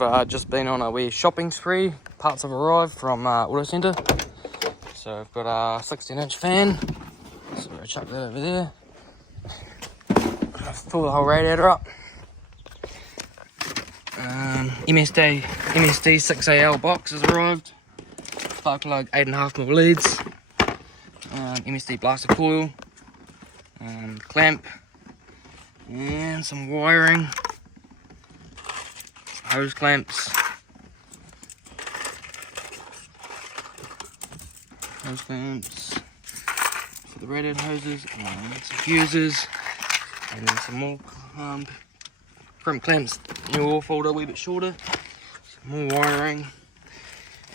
we've just been on a wee shopping spree. Parts have arrived from Auto Centre. So I've got a 16-inch fan. So we'll chuck that over there. Fill the whole radiator up. MSD 6AL box has arrived. Spark plug 8.5mm leads. MSD blaster coil. Clamp. And some wiring. Some hose clamps. Hose clamps for the radiator hoses. And some fuses. And then some more crimp clamps, new oil folder, a wee bit shorter, some more wiring,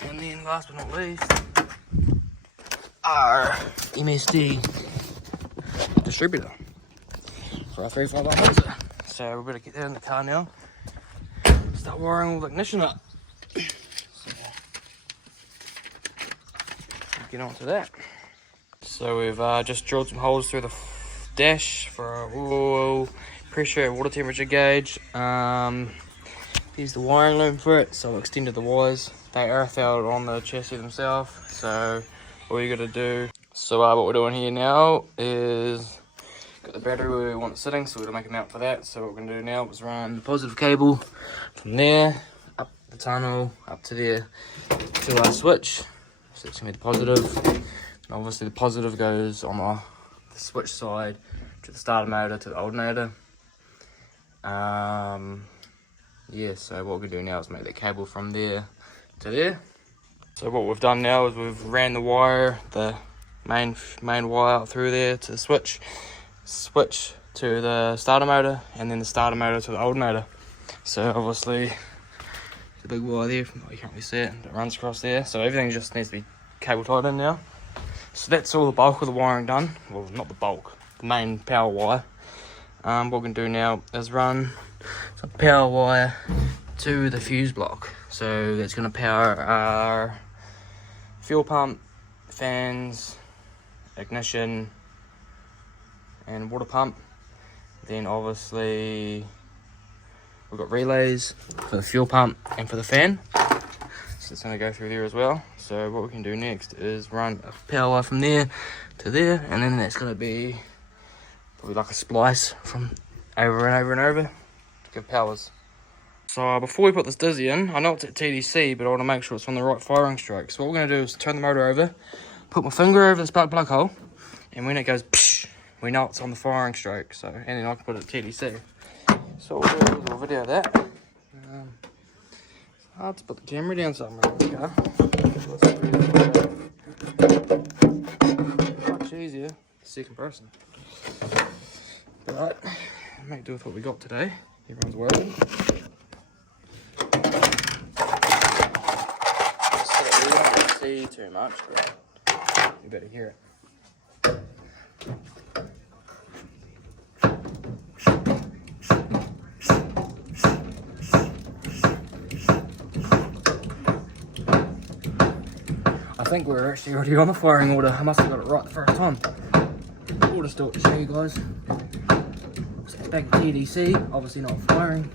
and then last but not least, our MSD distributor for our 355 motor. So we better get that in the car now, start wiring all the ignition up. So get on to that. So we've just drilled some holes through the dash for our oil pressure and water temperature gauge. Here's the wiring loom for it, so I extended the wires. They are felt on the chassis themselves, so all you got to do. So what we're doing here now is got the battery where we want it sitting, so we're going to make a mount for that. So what we're going to do now is run the positive cable from there up the tunnel up to there to our switch. So it's going to be the positive, and obviously the positive goes on the switch side to the starter motor to the alternator. Yeah, so what we're gonna do now is make that cable from there to there. So what we've done now is we've ran the wire, the main wire out through there to the switch to the starter motor, and then the starter motor to the alternator. So obviously the big wire there, you can't really see it, that runs across there. So everything just needs to be cable tied in now. So that's all the bulk of the wiring done. Well, not the bulk, the main power wire. What we're going to do now is run some power wire to the fuse block. So that's going to power our fuel pump, fans, ignition, and water pump. Then obviously we've got relays for the fuel pump and for the fan. So it's going to go through there as well. So what we can do next is run a power wire from there to there, and then that's going to be probably like a splice from over and over and over to give powers. So before we put this Dizzy in, I know it's at TDC, but I want to make sure it's on the right firing stroke. So what we're going to do is turn the motor over, put my finger over the spark plug hole, and when it goes psh, we know it's on the firing stroke. So, and then I can put it at TDC. So what we'll do is we'll video that. It's hard to put the camera down somewhere in the car. Much easier, second person. But make do with what we got today. Everyone's working. So we don't see too much, but you better hear it. I think we're actually already on the firing order. I must have got it right the first time. Order still to show you guys. So it's back at TDC, obviously not firing.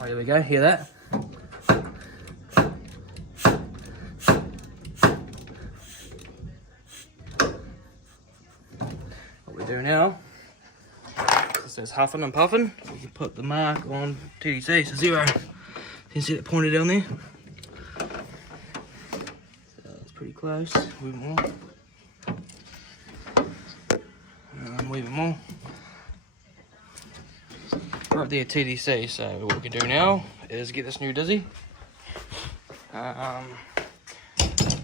Oh, here we go, hear that? What we do now, it says huffing and puffing, we can put the mark on TDC, so 0. You can see it pointed down there. So that's pretty close. A wee bit more. A wee bit more. Right there, TDC. So what we can do now is get this new Dizzy.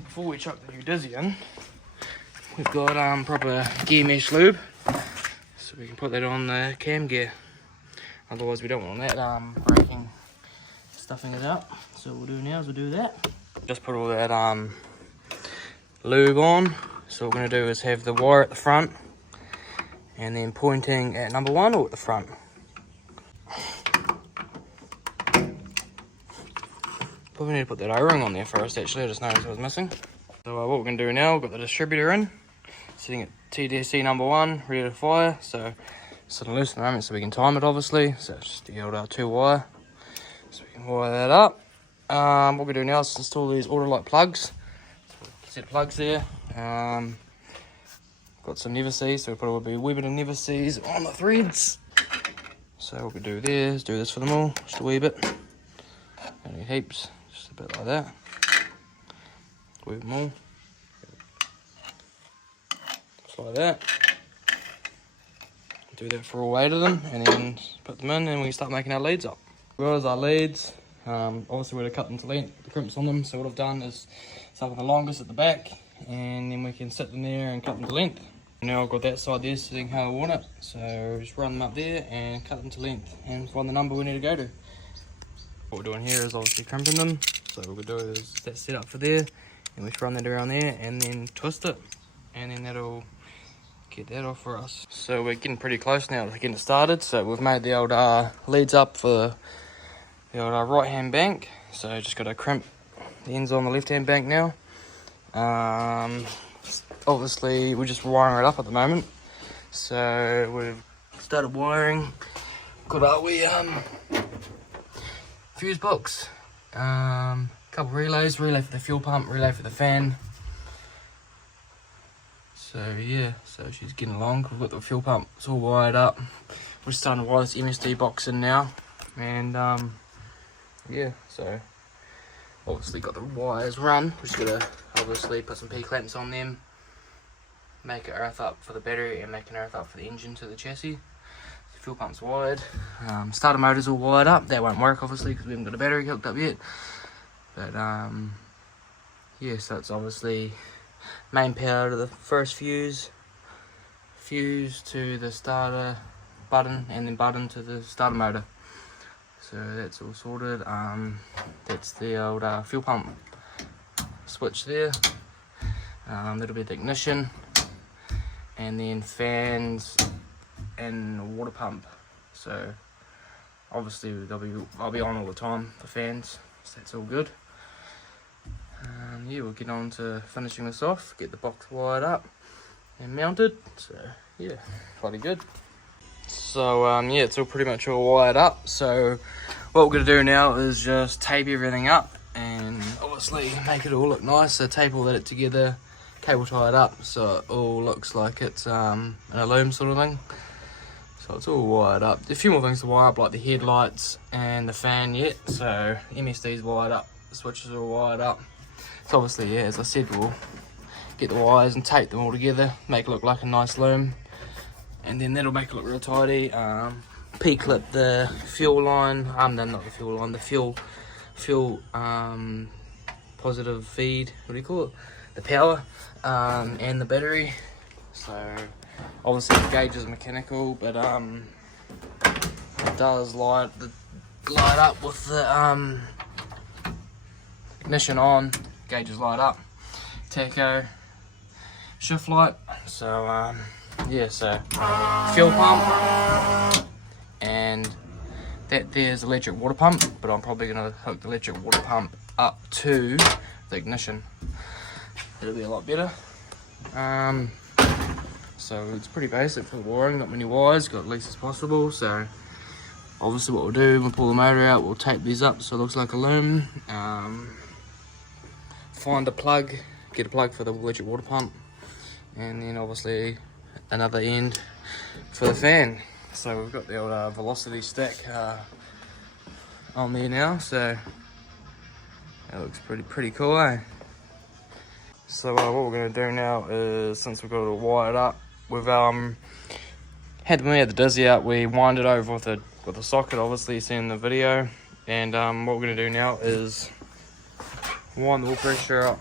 Before we chuck the new Dizzy in, we've got proper gear mesh lube, so we can put that on the cam gear. Otherwise, we don't want that braking. Stuffing it out. So what we'll do now is we'll do that. Just put all that lube on. So what we're going to do is have the wire at the front and then pointing at number 1 or at the front. Probably need to put that O-ring on there first actually, I just noticed it was missing. So what we're going to do now, we've got the distributor in, sitting at TDC number 1, ready to fire. So it's sort of loose at the moment so we can time it obviously. So it's just the old 2-wire. So we can wire that up. What we're going to do now is install these auto light plugs. Set plugs there. Got some never sees, so we'll put a wee bit of never sees on the threads. So what we do there is do this for them all, just a wee bit. Don't need heaps, just a bit like that. Wee bit more. Just like that. Do that for all 8 of them, and then put them in, and we can start making our leads up. As well as our leads, obviously we're going to cut them to length, the crimps on them. So what I've done is start with the longest at the back, and then we can sit them there and cut them to length. Now I've got that side there sitting how I want it, so just run them up there and cut them to length and find the number we need to go to. What we're doing here is obviously crimping them, so what we're doing is that set up for there, and we just run that around there and then twist it, and then that'll get that off for us. So we're getting pretty close now to getting it started. So we've made the old leads up for the old right hand bank, so just got to crimp the ends on the left hand bank now. Obviously we're just wiring it up at the moment, so we've started wiring. Got our wee fuse box, couple relays, relay for the fuel pump, relay for the fan. So yeah, so she's getting along. We've got the fuel pump, it's all wired up. We're starting to wire this MSD box in now, and yeah, so obviously got the wires run. We're just gonna obviously put some P-clamps on them, make an earth up for the battery and make an earth up for the engine to the chassis. The fuel pump's wired. Starter motor's all wired up. That won't work obviously because we haven't got a battery hooked up yet. But yeah, so it's obviously main power to the first fuse to the starter button, and then button to the starter motor. So that's all sorted. That's the old fuel pump switch there. That'll be the ignition, and then fans and water pump. So obviously I'll be on all the time for fans, so that's all good. Yeah, we'll get on to finishing this off, get the box wired up and mounted. So yeah, pretty good. So yeah, it's all pretty much all wired up. So what we're going to do now is just tape everything up and obviously make it all look nice. So tape all that together, cable tie it up so it all looks like it's an aluminum sort of thing. So it's all wired up. There's a few more things to wire up, like the headlights and the fan yet. So MSD's wired up, the switches are all wired up. So obviously, yeah, as I said, we'll get the wires and tape them all together, make it look like a nice loom, and then that'll make it look real tidy. P-clip the fuel line, no, not the fuel line, the fuel positive feed, what do you call it? The power, and the battery. So obviously the gauge is mechanical, but it does light up with the ignition on. Gauges light up, tacho, shift light. So yeah, so fuel pump, and that there's electric water pump, but I'm probably gonna hook the electric water pump up to the ignition. It'll be a lot better. So it's pretty basic for the wiring, not many wires, got the least as possible. So obviously what we'll do, we'll pull the motor out, we'll tape these up so it looks like a loom. Find a plug, get a plug for the electric water pump, and then obviously another end for the fan. So we've got the old velocity stack on there now, so that looks pretty cool, eh? So what we're going to do now is, since we've got it all wired up, we've had the dizzy out, we wind it over with a socket, obviously you see in the video, and what we're going to do now is wind the oil pressure up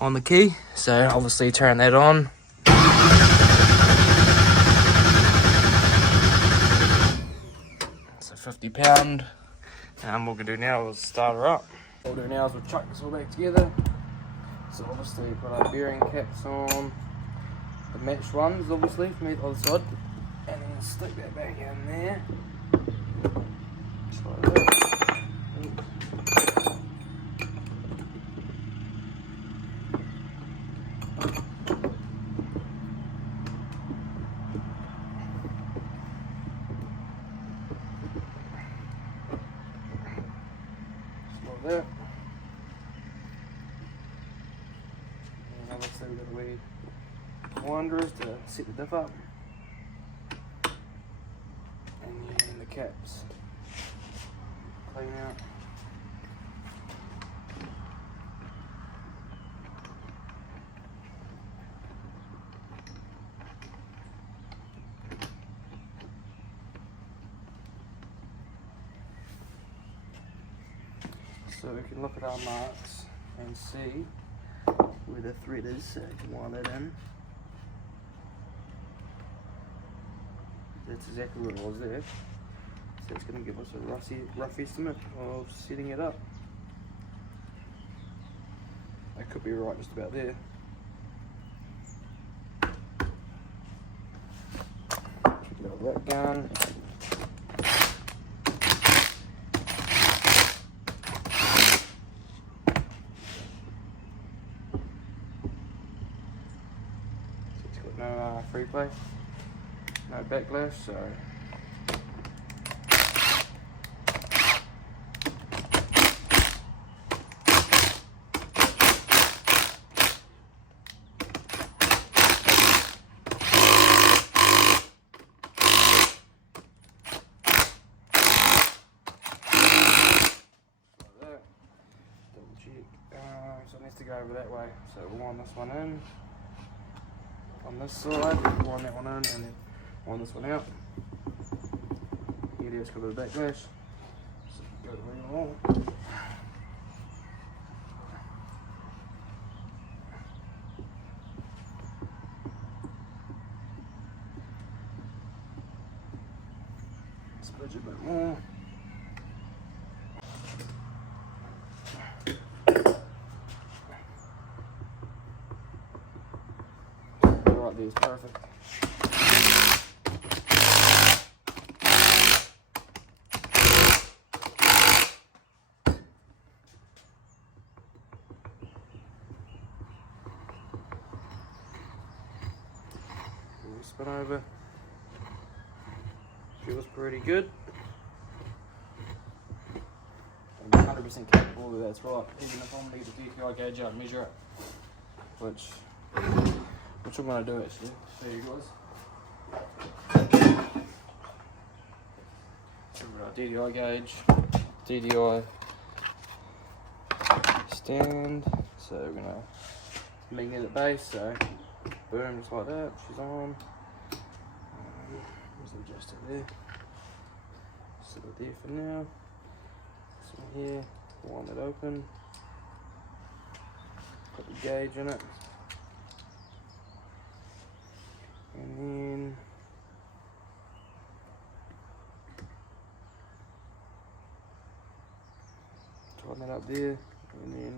on the key. So obviously turn that on. It's a 50 pound. And what we're going to do now is start her up. What we'll do now is we'll chuck this all back together. So obviously put our bearing caps on, the matched ones obviously from the other side, and then stick that back in there. Just like that. obviously we've got a wee winders to set the diff up. And then the caps clean out. So we can look at our marks and see where the thread is, so you can wind that in. That's exactly where it was there. So it's going to give us a rough estimate of setting it up. That could be right just about there. Get all that gun. No free play, no backlash, so double check. So it needs to go over that way, so we'll wind this one in on this side, wind that one in, and then wind this one out. Here it's got a bit of backlash, so go the ring along. Spudge a bit more. Right there is perfect. We'll spin over. Feels pretty good. I'm 100% capable that that's right. Even if I'm going to get the DTI gauge out and measure it, which I'm going to do actually, show you guys. So we've got our DTI gauge, DTI stand, so we're going to magnetic base, so boom, just like that, she's on. There's the adjuster there. Set it there for now. This one here, wind it open. Put the gauge in it. And then tighten that up there, and then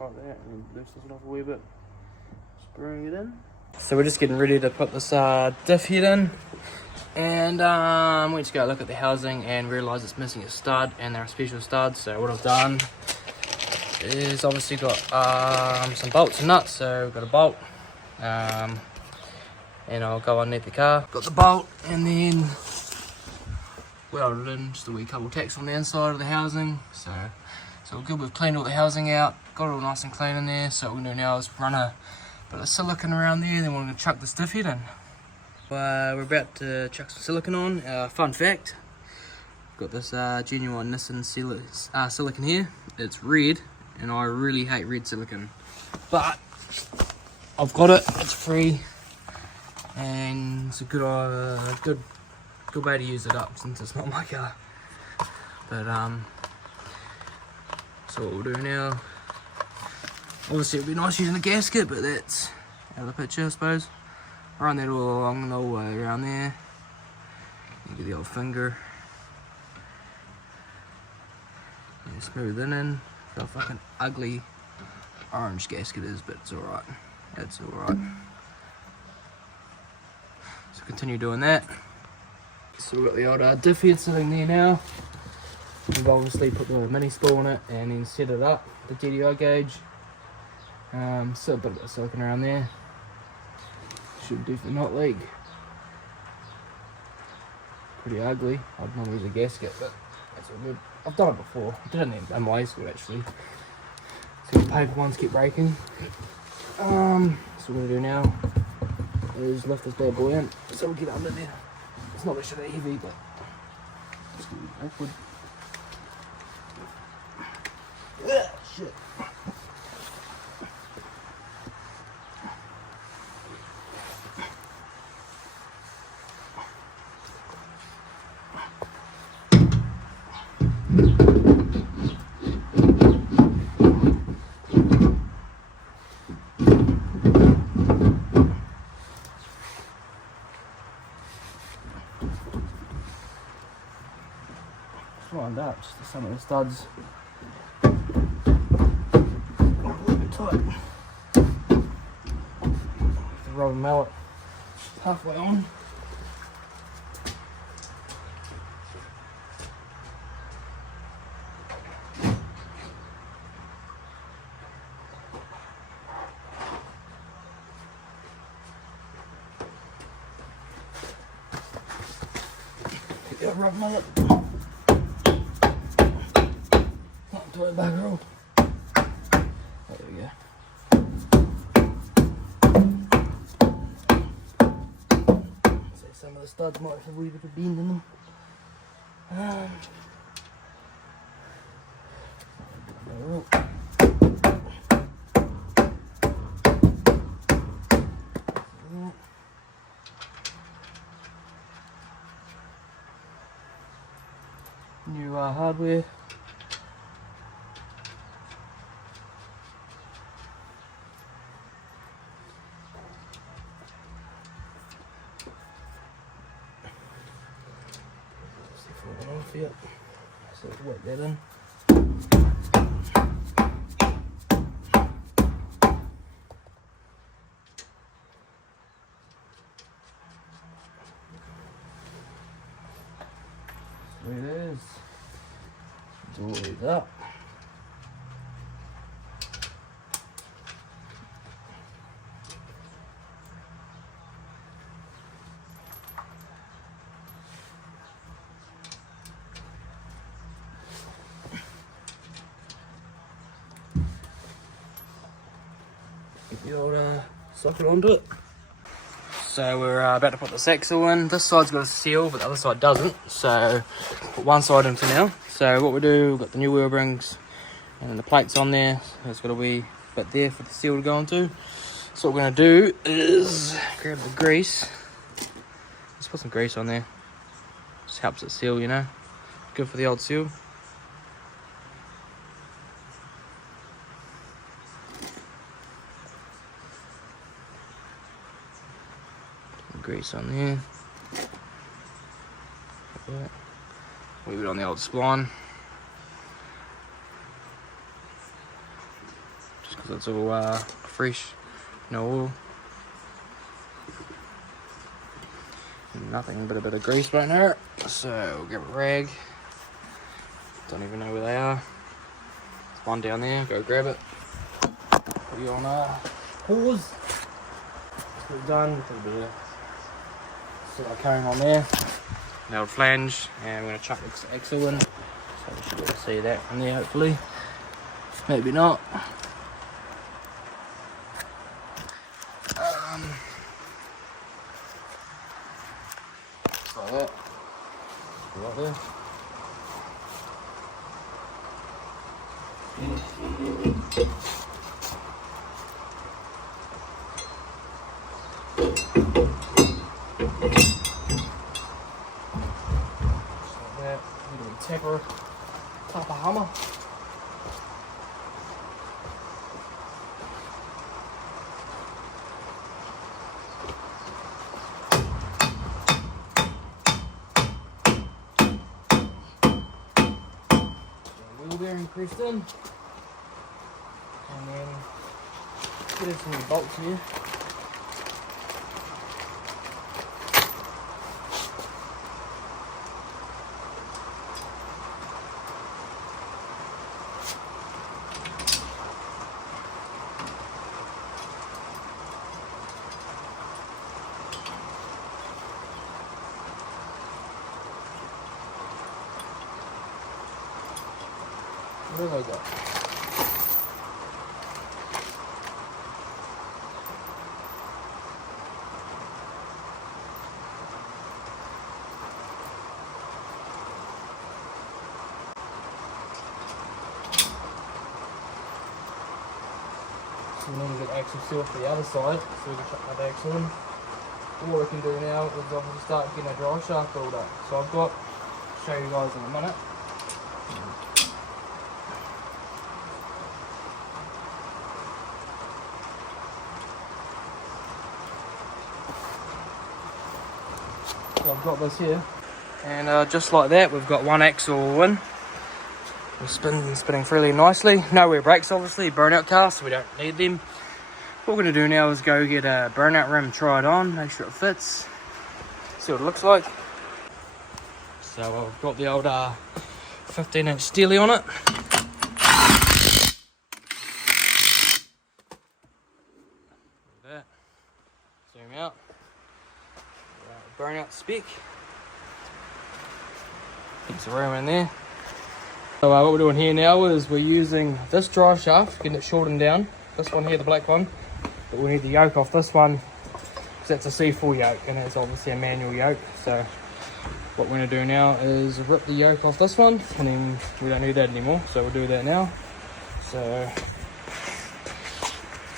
like that, and loosen it off a wee bit, screwing it in. So we're just getting ready to put this diff head in, and we just go look at the housing and realise it's missing a stud, and they're a special stud. So what I've done is obviously got some bolts and nuts, so we've got a bolt, and I'll go underneath the car. Got the bolt, and then welded in just a wee couple tacks on the inside of the housing. So we're good. We've cleaned all the housing out, got it all nice and clean in there. So what we're going to do now is run a bit of silicone around there, then we're going to chuck the stiff head in. We're about to chuck some silicone on. Fun fact, got this genuine Nissan silicone here. It's red, and I really hate red silicone, but I've got it. It's free, and it's a good way to use it up since it's not my car. But so what we'll do now, obviously it'd be nice using a gasket, but that's out of the picture, I suppose. Run that all along the whole way around there. You get the old finger. And smooth it in. How fucking ugly orange gasket is, but it's alright. It's alright. So continue doing that. So we've got the old diff head sitting there now. We've obviously put the mini spool in it and then set it up, the DTI gauge. So a bit of silicone around there. Should definitely not leak. Pretty ugly. I'd normally use a gasket, but that's all good. I've done it before. I did it in my school actually. So the paper ones keep breaking. So what we're gonna do now is lift this bad boy in. So we'll get under there. It's not actually that heavy, but it's gonna be awkward. Shit. Lined up, just some of the studs a little bit tight. The rubber mallet halfway on. Get that rubber mallet. Do it back roll. There we go. So some of the studs might have a wee bit of bend in them. New hardware. Off yet, so let's work that in. There it is. Do all these up. Get the old socket onto it. So we're about to put this axle in. This side's got a seal, but the other side doesn't. So put one side in for now. So what we do, we've got the new wheel springs and the plates on there. So it's got a wee bit there for the seal to go onto. So what we're going to do is grab the grease. Let's put some grease on there. Just helps it seal, you know. Good for the old seal. Grease on there. Leave it on the old spline. Just because it's all fresh, no oil. Nothing but a bit of grease right now. So we'll grab a rag. Don't even know where they are. There's one down there, go grab it. Put you on pause. That's what we've done. Put a bit of silicone on there, now flange, and we're going to chuck this axle in, so you should be able to see that from there hopefully, maybe not. Like that, right there. Temper top of hammer. Wheel bearing creased in, and then put in some new bolts here. Where have I got? We need to get axle seal for the other side so we can chuck that axle in. All we can do now is obviously start getting a drive shaft built up. So I've got, I'll show you guys in a minute. So I've got this here, and just like that, we've got one axle in. We're spinning fairly nicely. No rear brakes, obviously. Burnout car, so we don't need them. What we're going to do now is go get a burnout rim, try it on, make sure it fits, see what it looks like. So I've got the old 15-inch steely on it. Like that. Zoom out. Burnout spec. Heaps of room in there. So what we're doing here now is we're using this drive shaft, getting it shortened down. This one here, the black one. But we need the yoke off this one, because that's a C4 yoke, and it's obviously a manual yoke. So what we're going to do now is rip the yoke off this one, and then we don't need that anymore. So we'll do that now. So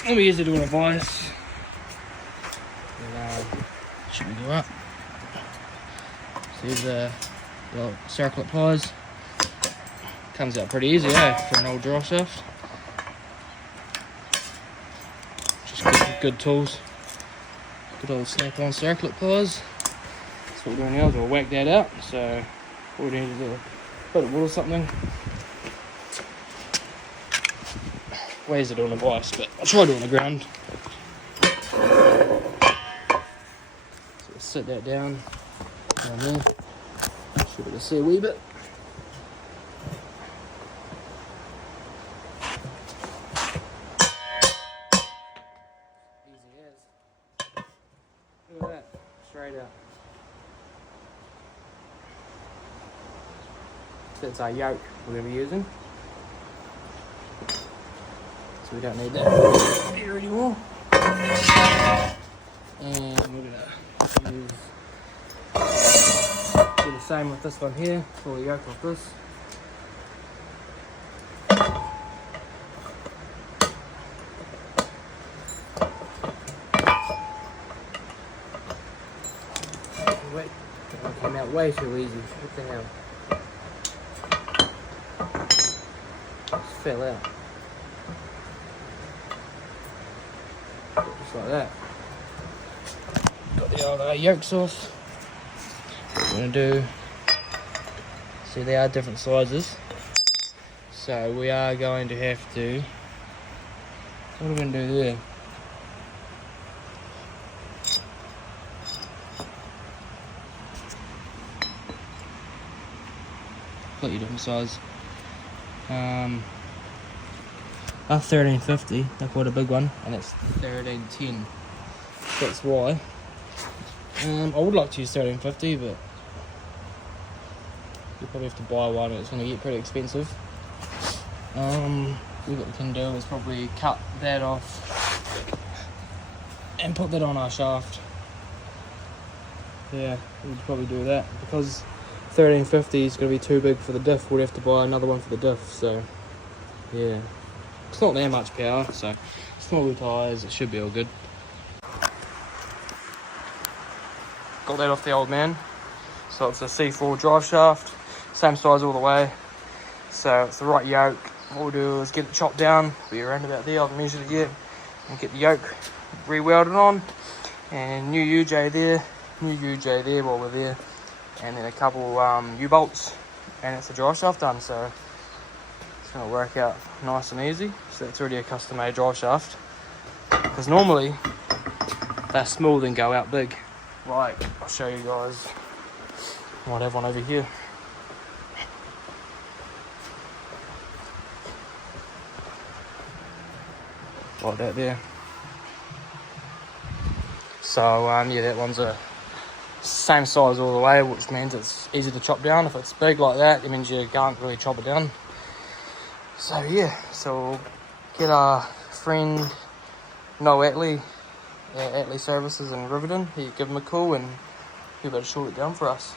let me use it on a vise. And should we go up? See the old circlip pliers. Comes out pretty easy, for an old drive shaft. Just good tools. Good old snap-on circlip pliers. That's what we're doing now, is we'll whack that out. So all we need to do is put it with or something. Weighs it on the vise, but I'll try to do it on the ground. So we'll sit that down there. Should be able to see a wee bit. Look at that, straight out. So that's our yoke we're going to be using. So we don't need that here anymore. And we're going to use, do the same with this one here. Pull the yoke off this. Wait, that came out way too easy. What the hell? Just fell out. Just like that. Got the old yokes off. What we're going to do, see they are different sizes. So we are going to have to, what are we going to do there? Completely different size. That's 1350, they're quite a big one, and it's 1310. That's why. I would like to use 1350, but you probably have to buy one, and it's going to get pretty expensive. What we can do is probably cut that off and put that on our shaft. Yeah, we'd probably do that, because 1350 is going to be too big for the diff. We'd have to buy another one for the diff, so yeah. It's not that much power, so small tyres, it should be all good. Got that off the old man. So it's a C4 drive shaft, same size all the way. So it's the right yoke. What we'll do is get it chopped down, be around about there, I've measured it yet, and get the yoke re-welded on. And new UJ there while we're there. And then a couple U-bolts, and it's a drive shaft done, so it's going to work out nice and easy. So that's already a custom made drive shaft, because normally they're small and go out big. Like, I'll show you guys, I might have one over here. Like that there. So yeah, that one's a same size all the way, which means it's easy to chop down. If it's big like that, it means you can't really chop it down. So yeah, so we'll get our friend Noel Atley at Atley Services in Riverton. He give him a call and he'll be able to short it down for us.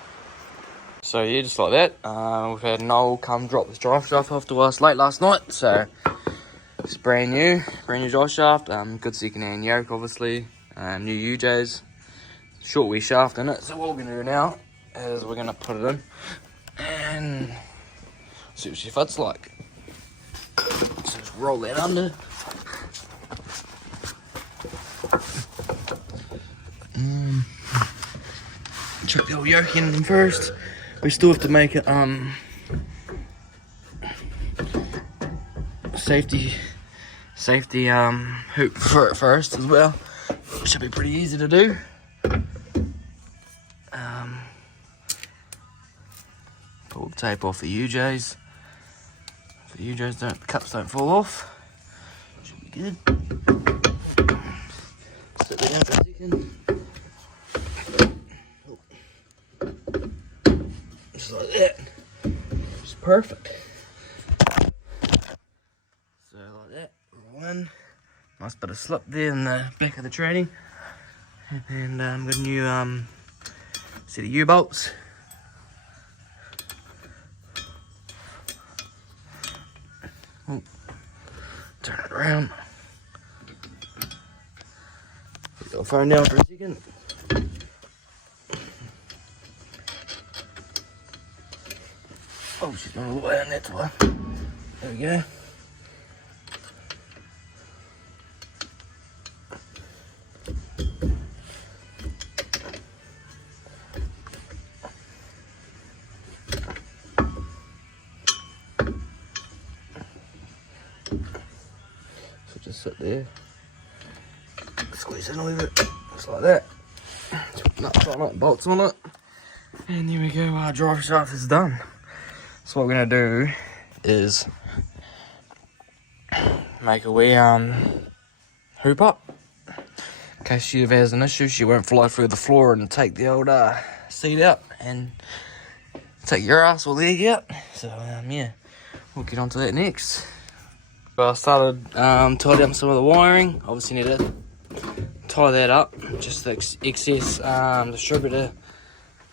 So yeah, just like that. We've had Noel come drop this drive shaft off to us late last night. So it's brand new drive shaft. Good second-hand yoke, obviously. New UJs, short wheel shaft in it. So what we're gonna do now is we're gonna put it in and see what she fits like. So just roll that under. Chuck the old yoke in first. We still have to make it safety hoop for it first as well. Should be pretty easy to do. Pull the tape off the UJs. If the UJs the cups don't fall off, should be good. Sit that down for a second. Just like that. Just perfect. So like that, roll in. Nice bit of slip there in the back of the tranny. And got a new set of U-bolts. Turn it around. Put the phone down for a second. Oh, she's going all the way on that one. There we go. So just sit there, squeeze in a little bit, just like that. Put nuts on it, bolts on it, and there we go. Our drive shaft is done. So what we're gonna do is make a wee hoop up. In case she ever has an issue, she won't fly through the floor and take the old seat out and take your ass or leg out. So yeah, we'll get onto that next. So I started tidying up some of the wiring. Obviously need to tie that up, just the excess distributor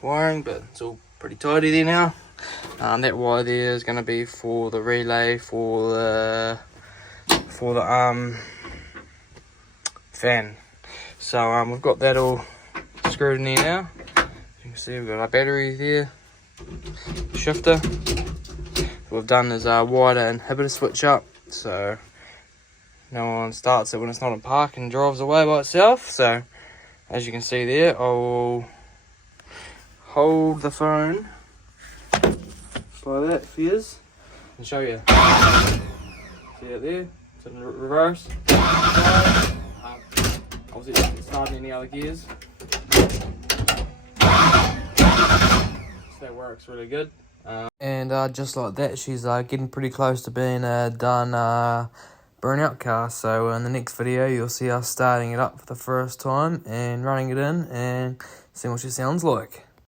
wiring, but it's all pretty tidy there now. That wire there is going to be for the relay for the fan. So we've got that all screwed in there now. As you can see, we've got our battery there, shifter. What we've done is wired an inhibitor switch up, so no one starts it when it's not in park and drives away by itself. So as you can see there, I will hold the phone like that for you and show you. See it there? It's in reverse. Obviously it's not starting any other gears. So that works really good. And just like that, she's getting pretty close to being a done burnout car. So in the next video, you'll see us starting it up for the first time and running it in and seeing what she sounds like.